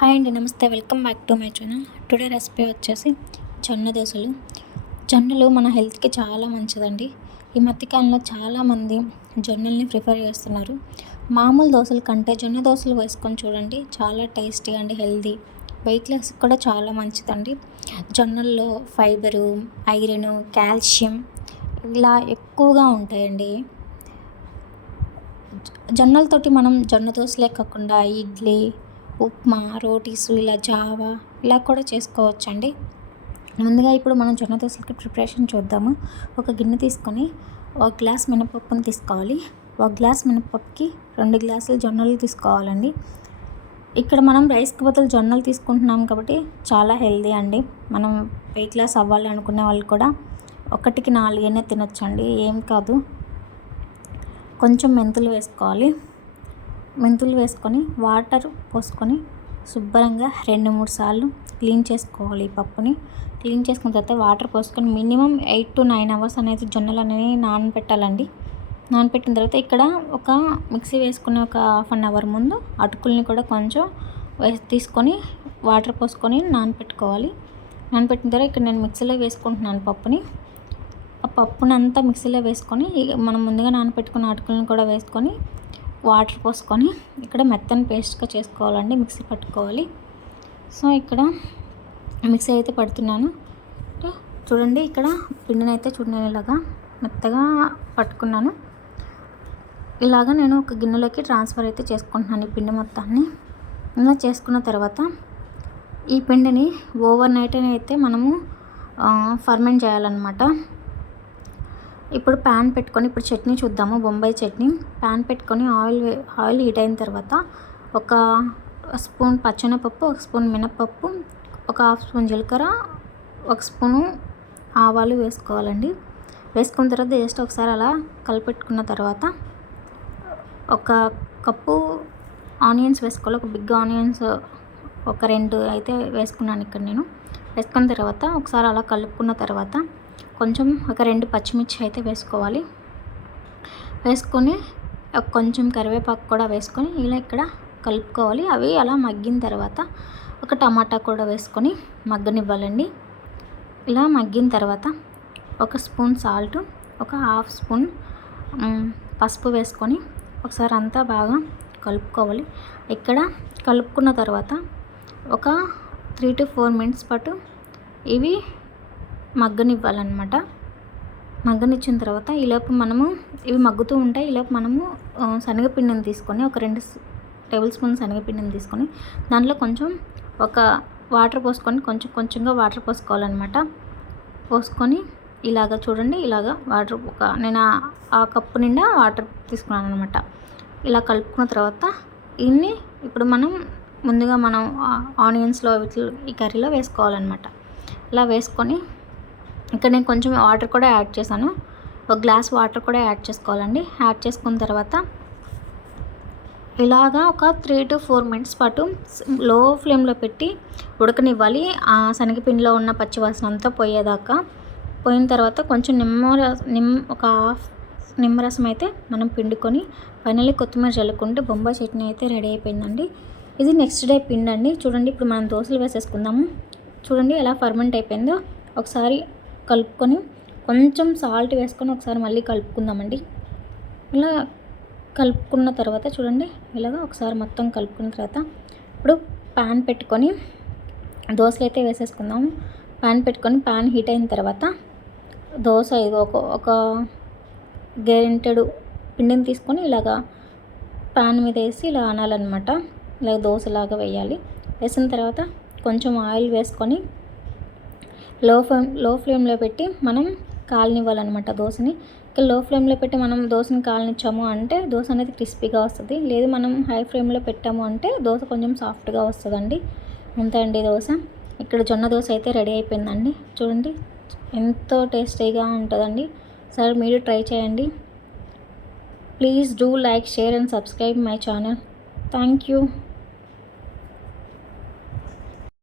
Hi అండి నమస్తే. Welcome back to my channel. Today recipe వచ్చేసి జొన్న దోశలు. జొన్నలు మన హెల్త్కి చాలా మంచిదండి. ఈ మధ్యకాలంలో చాలామంది జొన్నల్ని ప్రిఫర్ చేస్తున్నారు. మామూలు దోశల కంటే జొన్న దోశలు వేసుకొని చూడండి చాలా tasty and healthy weight loss కూడా చాలా మంచిదండి. జొన్నల్లో ఫైబరు ఐరన్ కాల్షియం ఇలా ఎక్కువగా ఉంటాయండి. జొన్నలతోటి మనం జొన్న దోశలే కాకుండా ఇడ్లీ ఉప్మా రోటీస్ ఇలా జావా ఇలా కూడా చేసుకోవచ్చండి. ముందుగా ఇప్పుడు మనం జొన్న దోశలకి ప్రిపరేషన్ చూద్దాము. ఒక గిన్నె తీసుకొని ఒక గ్లాస్ మినపప్పుని తీసుకోవాలి. ఒక గ్లాస్ మినపప్పుకి రెండు గ్లాసులు జొన్నలు తీసుకోవాలండి. ఇక్కడ మనం రైస్కి బదులు జొన్నలు తీసుకుంటున్నాం కాబట్టి చాలా హెల్దీ అండి. మనం వెయిట్ లాస్ అవ్వాలి అనుకునే వాళ్ళు కూడా ఒకటికి నాలుగైనా తినొచ్చండి. ఏం కాదు. కొంచెం మెంతులు వేసుకోవాలి. మెంతులు వేసుకొని వాటర్ పోసుకొని శుభ్రంగా రెండు మూడు సార్లు క్లీన్ చేసుకోవాలి ఈ పప్పుని. క్లీన్ చేసుకున్న తర్వాత వాటర్ పోసుకొని minimum eight to nine hours అనేది జొన్నలు అనేవి నానబెట్టాలండి. నానబెట్టిన తర్వాత ఇక్కడ ఒక మిక్సీ వేసుకునే ఒక హాఫ్ అన్ అవర్ ముందు అటుకుల్ని కూడా కొంచెం తీసుకొని వాటర్ పోసుకొని నానబెట్టుకోవాలి. నానబెట్టిన తర్వాత ఇక్కడ నేను మిక్సీలో వేసుకుంటున్నాను పప్పుని. ఆ పప్పునంతా మిక్సీలో వేసుకొని మనం ముందుగా నానబెట్టుకున్న అటుకులను కూడా వేసుకొని వాటర్ పోసుకొని ఇక్కడ మెత్తని పేస్ట్గా చేసుకోవాలండి మిక్సీ పట్టుకోవాలి. సో ఇక్కడ మిక్సీ అయితే పడుతున్నాను. చూడండి ఇక్కడ పిండిని అయితే చూడండి ఇలాగా మెత్తగా పట్టుకున్నాను. ఇలాగ నేను ఒక గిన్నెలోకి ట్రాన్స్ఫర్ అయితే చేసుకుంటున్నాను ఈ పిండి మొత్తాన్ని. ఇలా చేసుకున్న తర్వాత ఈ పిండిని ఓవర్ నైట్ అయితే మనము ఫర్మెంట్ చేయాలన్నమాట. ఇప్పుడు ప్యాన్ పెట్టుకొని ఇప్పుడు చట్నీ చూద్దాము. బొంబాయి చట్నీ. ప్యాన్ పెట్టుకొని ఆయిల్ ఆయిల్ హీట్ అయిన తర్వాత ఒక స్పూన్ పచ్చెనపప్పు ఒక స్పూన్ మినపప్పు ఒక హాఫ్ స్పూన్ జీలకర్ర ఒక స్పూను ఆవాలు వేసుకోవాలండి. వేసుకున్న తర్వాత జస్ట్ ఒకసారి అలా కలిపెట్టుకున్న తర్వాత ఒక కప్పు ఆనియన్స్ వేసుకోవాలి. ఒక బిగ్ ఆనియన్స్ ఒక రెండు అయితే వేసుకున్నాను ఇక్కడ నేను. వేసుకున్న తర్వాత ఒకసారి అలా కలుపుకున్న తర్వాత కొంచెం ఒక రెండు పచ్చిమిర్చి అయితే వేసుకోవాలి. వేసుకొని కొంచెం కరివేపాకు కూడా వేసుకొని ఇలా ఇక్కడ కలుపుకోవాలి. అవి అలా మగ్గిన తర్వాత ఒక టమాటా కూడా వేసుకొని మగ్గనివ్వాలండి. ఇలా మగ్గిన తర్వాత ఒక స్పూన్ సాల్ట్ ఒక హాఫ్ స్పూన్ పసుపు వేసుకొని ఒకసారి అంతా బాగా కలుపుకోవాలి. ఇక్కడ కలుపుకున్న తర్వాత ఒక త్రీ టు ఫోర్ మినిట్స్ పాటు ఇవి మగ్గనివ్వాలన్నమాట. మగ్గనిచ్చిన తర్వాత ఈలోపు మనము ఇవి మగ్గుతూ ఉంటాయి. ఈలోపు మనము శనగపిండిని తీసుకొని ఒక రెండు టేబుల్ స్పూన్ శనగపిండిని తీసుకొని దాంట్లో కొంచెం ఒక వాటర్ పోసుకొని కొంచెం కొంచెంగా వాటర్ పోసుకోవాలన్నమాట. పోసుకొని ఇలాగ చూడండి ఇలాగ వాటర్ ఒక నేను ఆ కప్పు నిండా వాటర్ తీసుకున్నాను అనమాట ఇలా కలుపుకున్న తర్వాత ఇన్ని ఇప్పుడు మనం ముందుగా మనం ఆనియన్స్లో ఈ కర్రీలో వేసుకోవాలన్నమాట. ఇలా వేసుకొని ఇక్కడ నేను కొంచెం వాటర్ కూడా యాడ్ చేశాను. ఒక గ్లాస్ వాటర్ కూడా యాడ్ చేసుకోవాలండి. యాడ్ చేసుకున్న తర్వాత ఇలాగా ఒక త్రీ టు ఫోర్ మినిట్స్ పాటు లో ఫ్లేమ్లో పెట్టి ఉడకనివ్వాలి. ఆ శనగపిండిలో ఉన్న పచ్చివాసన అంతా పోయేదాకా. పోయిన తర్వాత కొంచెం నిమ్మ నిమ్ ఒక హాఫ్ నిమ్మరసం అయితే మనం పిండుకొని ఫైనల్లీ కొత్తిమీర చల్లుకుంటే బొంబాయి చట్నీ అయితే రెడీ అయిపోయిందండి. ఇది నెక్స్ట్ డే పిండి అండి చూడండి ఇప్పుడు మనం దోశలు వేసేసుకుందాము. చూడండి ఎలా ఫర్మెంట్ అయిపోయిందో. ఒకసారి కలుపుకొని కొంచెం సాల్ట్ వేసుకొని ఒకసారి మళ్ళీ కలుపుకుందామండి. ఇలా కలుపుకున్న తర్వాత చూడండి ఇలాగ ఒకసారి మొత్తం కలుపుకున్న తర్వాత ఇప్పుడు ప్యాన్ పెట్టుకొని దోశలు అయితే వేసేసుకుందాము ప్యాన్ పెట్టుకొని ప్యాన్ హీట్ అయిన తర్వాత దోశ ఇది ఒక ఒక గ్యారెంటెడ్ పిండిని తీసుకొని ఇలాగా ప్యాన్ మీద వేసి ఇలా అనాలన్నమాట. ఇలా దోశలాగా వేయాలి. వేసిన తర్వాత కొంచెం ఆయిల్ వేసుకొని లో ఫ్లేమ్లో ఫ్లేమ్లో పెట్టి మనం కాలనివ్వాలన్నమాట దోశని. ఇక లో ఫ్లేమ్లో పెట్టి మనం దోశని కాలనిచ్చాము అంటే దోశ అనేది క్రిస్పీగా వస్తుంది. లేదు మనం హై ఫ్లేమ్లో పెట్టాము అంటే దోశ కొంచెం సాఫ్ట్గా వస్తుందండి. అంతే అండి దోశ. ఇక్కడ జొన్న దోశ అయితే రెడీ అయిపోయిందండి. చూడండి ఎంతో టేస్టీగా ఉంటుందండి. సరే మీరు ట్రై చేయండి. Please do like share and subscribe my channel. Thank you.